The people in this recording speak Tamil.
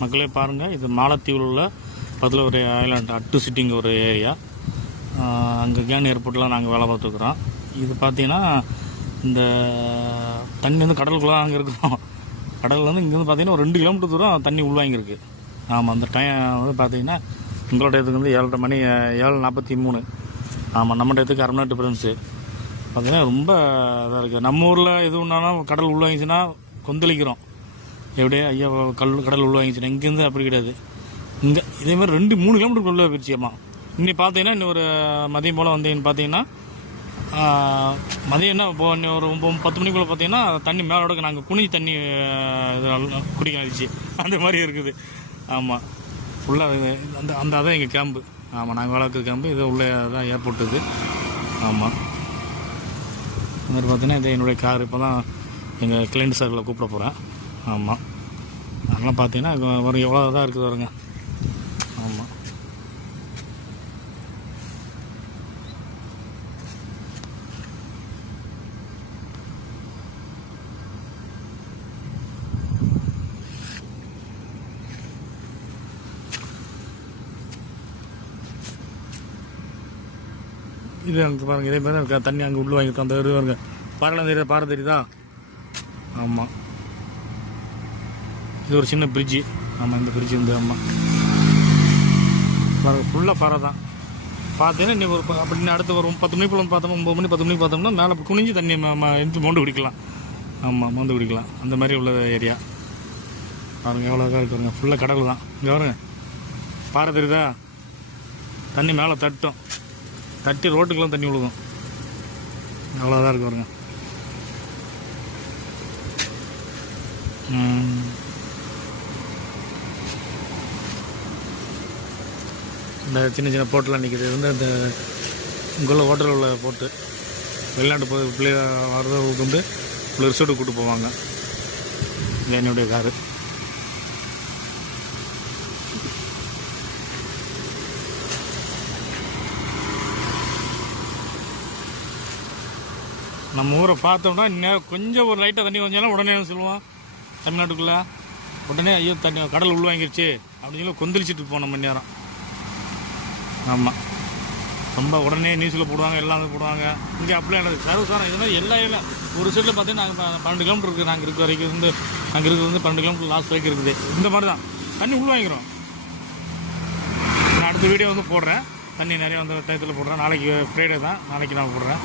மக்களே பாருங்கள், இது மாலத்தீவில் உள்ள பக்கத்தில் ஒரு ஐலாண்ட் அட்டு சிட்டிங்க ஒரு ஏரியா. அங்கே கேன் ஏர்போர்ட்லாம் நாங்கள் வேலை பார்த்துருக்குறோம். இது பார்த்தீங்கன்னா இந்த தண்ணி வந்து கடலுக்குள்ளே தான் அங்கே இருக்கிறோம். கடல் வந்து இங்கேருந்து பார்த்தீங்கன்னா ஒரு 2 கிலோமீட்டர் தூரம் தண்ணி உள்வாங்கியிருக்கு. ஆமாம், அந்த டைம் வந்து பார்த்தீங்கன்னா எங்களோட இடத்துக்கு வந்து 7:30 மணி 7:43. ஆமாம், நம்ம இடத்துக்கு 1/2 மணி நேரம் டிஃப்ரென்ஸு. பார்த்தீங்கன்னா ரொம்ப இதாக இருக்குது. நம்ம ஊரில் எது ஒன்றாலும் கடல் உள்வாங்கிச்சுன்னா கொந்தளிக்கிறோம், எப்படியே ஐயா கடல் உள்வாங்கிச்சுன்னா. இங்கேருந்து அப்படி கிடையாது. இங்கே இதேமாதிரி 2-3 கிலோமீட்டருக்கு உள்ளே போயிடுச்சியம்மா. இன்னைக்கு பார்த்தீங்கன்னா இன்னும் ஒரு மதியம் போல் வந்தீங்கன்னு பார்த்தீங்கன்னா மதியம் என்ன இப்போ ஒரு 10 மணிக்குள்ளே பார்த்தீங்கன்னா தண்ணி மேலோட நாங்கள் குனிஞ்சு தண்ணி குடிக்க ஆயிடுச்சு. அந்த மாதிரி இருக்குது. ஆமாம், ஃபுல்லாக அந்த அதான் எங்கள் கேம்பு. ஆமாம், நாங்கள் வளர்க்குற கேம்பு இது உள்ளே தான் ஏர்போர்ட்டுது. ஆமாம், இந்த மாதிரி பார்த்தீங்கன்னா இது என்னுடைய கார். இப்போ தான் எங்கள் கிளைண்ட் சர்க்கிளில் கூப்பிட போகிறேன். ஆமாம், அதெல்லாம் பார்த்தீங்கன்னா ஒரு எவ்வளோ தான் இருக்குது வருங்க. ஆமாம், இது அங்கே பாருங்கள், இதே மாதிரி இருக்கா தண்ணி அங்கே உள்ளே வாங்கியிருக்கோம். அந்த வருங்க பாறைலாம் தெரியுதா? பாறை தெரியுதா? ஆமாம், இது ஒரு சின்ன பிரிட்ஜு. ஆமாம், இந்த பிரிட்ஜு வந்து ஆமாம் பாருங்கள் ஃபுல்லாக பாறை தான். பார்த்தீங்கன்னா இன்னைக்கு ஒரு அப்படின்னு அடுத்து ஒரு 10 மணிக்குள்ள வந்து பார்த்தோம்னா 9 மணி 10 மணிக்கு பார்த்தோம்னா மேலே குனிஞ்சு தண்ணி எடுத்து மோண்டு குடிக்கலாம். ஆமாம், மோந்து குடிக்கலாம். அந்த மாதிரி உள்ள ஏரியா பாருங்கள் எவ்வளோ இதாக இருக்குங்க. ஃபுல்லாக கடல் தான். இங்கே வருங்க பாறை தெரியுதா? தண்ணி மேலே தட்டி ரோட்டுக்கெல்லாம் தண்ணி விழுகும். அவ்வளோதான் இருக்கு பாருங்க. இந்த சின்ன சின்ன போட்டெலாம் நிற்கிது. இது வந்து இந்த இங்குள்ள ஹோட்டலில் உள்ள போட்டு வெளிநாட்டு போய் பிள்ளைய வர்றதுக்கு வந்து உள்ள ரிசோர்ட்டுக்கு கூப்பிட்டு போவாங்க. இது என்னுடைய காரு. நம்ம ஊரை பார்த்தோம்னா கொஞ்சம் ஒரு லைட்டாக தண்ணி கொஞ்சம் உடனே சொல்லுவோம் தமிழ்நாட்டுக்குள்ளே உடனே ஐயோ தண்ணி கடல் உள்வாங்கிருச்சு அப்படின்னு சொல்லி கொந்தளிச்சிட்டு போனோம் மணி நேரம். ஆமாம், ரொம்ப உடனே நியூஸில் போடுவாங்க, எல்லாம் போடுவாங்க. இங்கே அப்படியே எனக்கு சர்வசாரம் இதெல்லாம் எல்லா ஒரு சைடில் பார்த்தீங்கன்னா நாங்கள் 12 கிலோமீட்டர் இருக்குது. நாங்கள் இருக்க வரைக்கும் வந்து நாங்கள் இருக்கிறது 12 கிலோமீட்டர் லாஸ்ட் வரைக்கும் இருக்குது. இந்த மாதிரி தான் தண்ணி உள்வாங்கிறோம். நான் அடுத்த வீடியோ வந்து போடுறேன். தண்ணி நிறைய வந்த டயத்தில் போடுறேன். நாளைக்கு ஃப்ரைடே தான், நாளைக்கு நான் போடுறேன்.